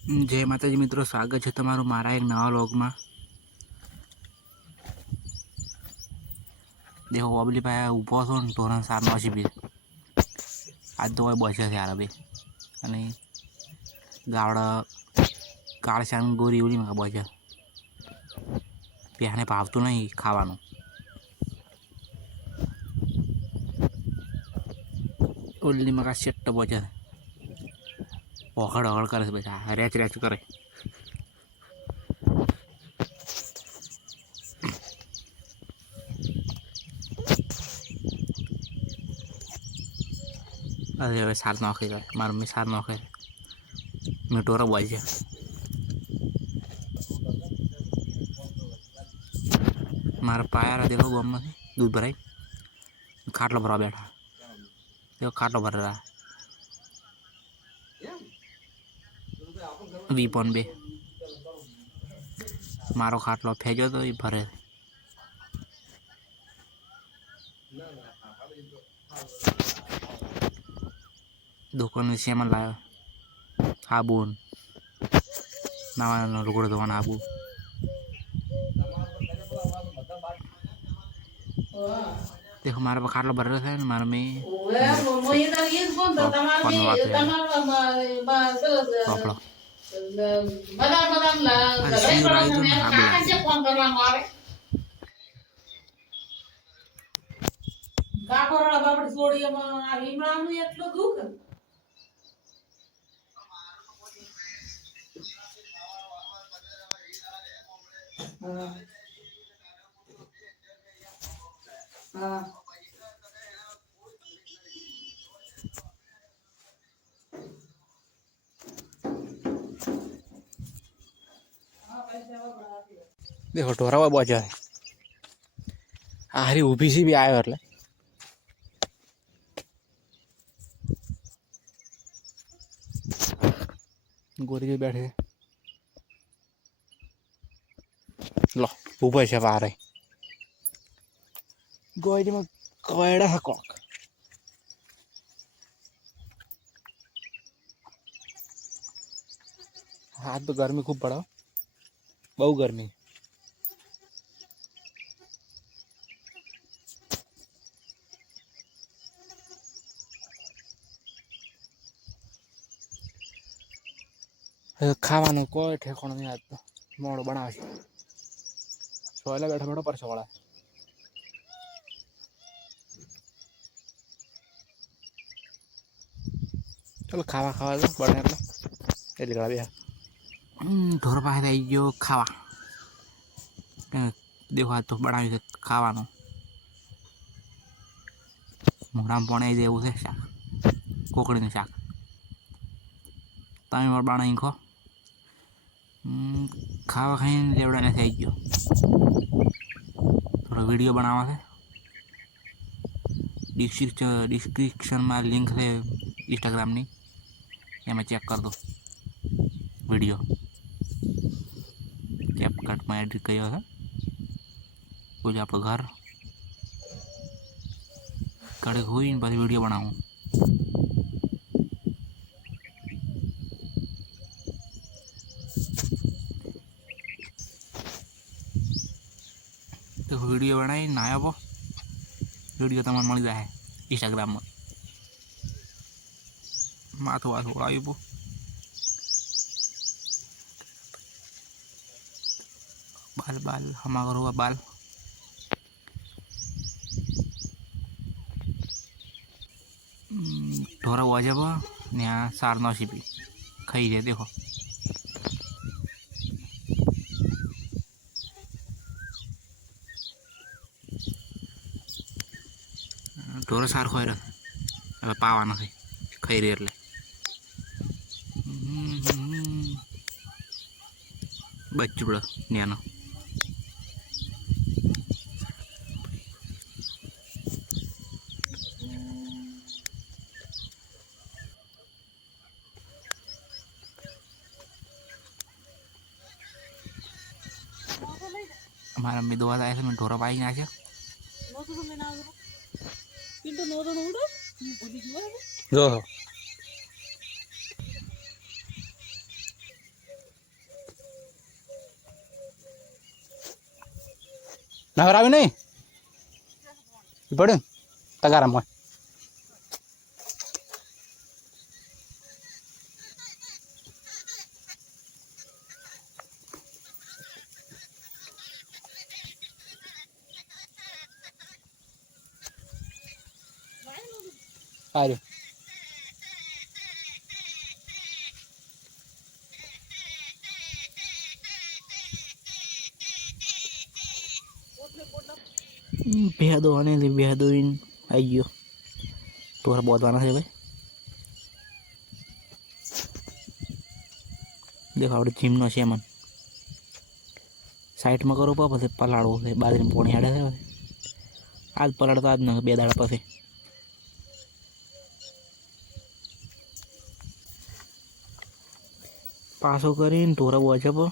जय माताजी मित्रों, स्वागत है तमारू मारा एक नवा व्लॉग में। देखो बबली भाई ऊभो छो ने ढोरण सार नो भी आज तो बचे थे यार अभी अने गावड़ा काळशान गोरी उड़ी में बचे प्याने भावतु नहीं खावानुं। ओली में सेट बचे ओखड़ ओखड़ करे बेटा रेच रेच करे। अरे હવે સાર નાખી જાય મારા મમ્મી સાર નાખે મીઠોરો બોલ છે મારા પાયારા देखो गाम में दूध भराई खाटलो भरवा बैठा देखो खाटलो भर रहा वीपन बे मारो खाटलो फेंचो तो ये भरे दुकान में सामान लाया साबुन नवा लुगड़ो धोवाना साबुन देखो मारे खाटलो भर रहा है मारे में देखो ढोरावा बाजार हारी ऊभी सी भी आयो એટલે गोरी जी बैठे लो ऊपर से बाहर है गोरी में कवेड़ा है कोक हाथ तो गर्मी खूब पड़ा बहु गर्मी खावानो कोई ठेकाणो नहीं आज तो मोड़ो बनावे सोयला बैठा बैठा परसो वाला चलो खावा खावा दो बढ़िया तो ये भी ढोर पास आई जो खावा देखो आज तो बनावी खावानो मोढ़ाम बनाई देवुं छे शाक कोकड़ीनुं शाक तमे मारे बनावी खो खावा खाई लेवड़ा नहीं आई गयो थोड़ा वीडियो बनावा है डिस्क्रिप्शन में लिंक है इंस्टाग्राम नी एम चेक कर दो वीडियो कैपकट में एडिट किया है कुछ आप घर कड़क हुई पास वीडियो बनाऊँ तो वीडियो बनाई ना आया वीडियो तमने मळी जाए इंस्टाग्राम में माथु वाथु आव्युं बाल बाल हमारा हुआ बाल ढोरा हुआ जब यहाँ सार नौसी भी खाई रहे देखो ढोरा सार खोई रहे पावा नहीं खाई रही એટલે बच्चुड़ो न्यानो हमारा मम्मी दवा लाया मैं ढोरा पाई ना जो નવરાવી નહીં પડ્યું તગારામાં સારું ભેદો અને ભેદો આવી ગયો ટોરા બોધવાના છે ભાઈ દેખો આપણે જીમનો છે મન સાઈડમાં કરો પછી પલાળવો છે બાજરીને પોણી હાડે છે આજ પલાળતો આજ ન 2 દાડા પછી પાછો કરીને ટોરા બોચે પર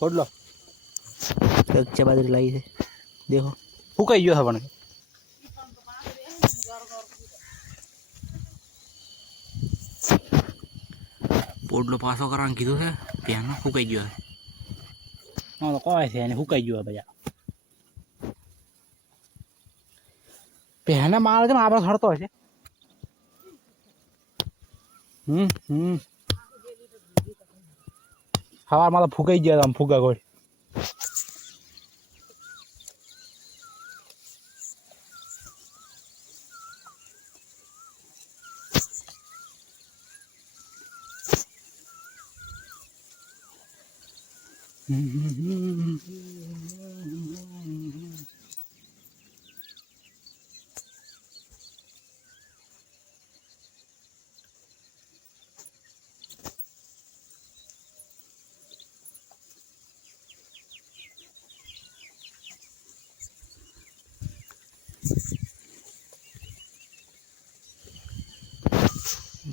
પોડલો કચ્ચા બાજરી લાવી છે દેખો ફૂકાઈ ગયો છે પણ પોડલો પાછો કરવાનું કીધું છે પેનો ફૂકાઈ ગયો છે તો કોઈ છે એને ફૂકાઈ ગયો ભૈયા પહેલા મારે છે ને આપણે સડતો હશે સવારમાં તો ફૂકાઈ ગયા આમ ફૂગા કોઈ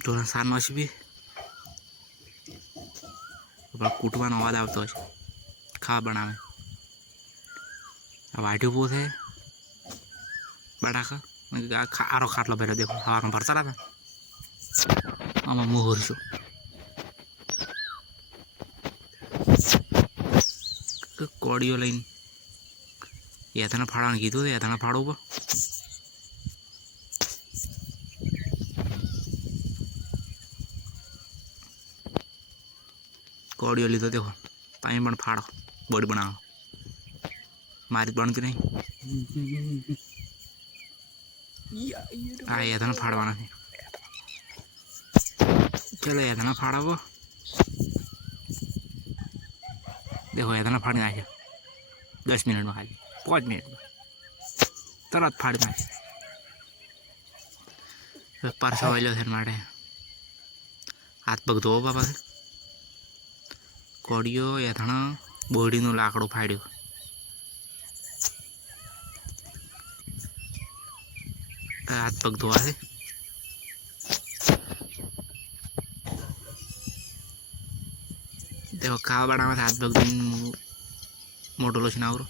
ધોરણ 7 નો છે બી કૂટવાનો અવાજ આવતો હશે ખાવા બનાવે આ વાઢ્યું ઊભું છે બટાકા આરો ખાટલો ભર્યો દેખો હવામાં ભરતા હતા આમાં મોહર છું કોડીઓ લઈને યાતના ફાળવાનું કીધું યાતના ફાળો ઉપર કોડીઓ લીધો દેખો તમે પણ ફાળો બોડી બનાવો મારી બનતી નહીં આ યાતના ફાળવાના છે ચલો યાતના ફાળવો દેખો યાતના ફાડી નાખ્યો 10 મિનિટમાં ખાલી 5 મિનિટમાં તરત ફાડી નાખ્યો પરસો વાળ્યો છે માટે હાથ પગ ધોવો બાપા કોડીઓ યાથણા બોડીનું લાકડું ફાડ્યું હાથ પગ ધોવા છે देखो खावा बनावा हाथ पग दिन मोटो लोशन आवरो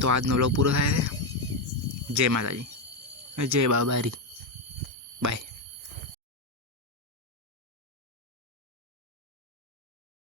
तो आज नो व्लॉग पूरा थाय जय माताजी जय बाबारी बाय।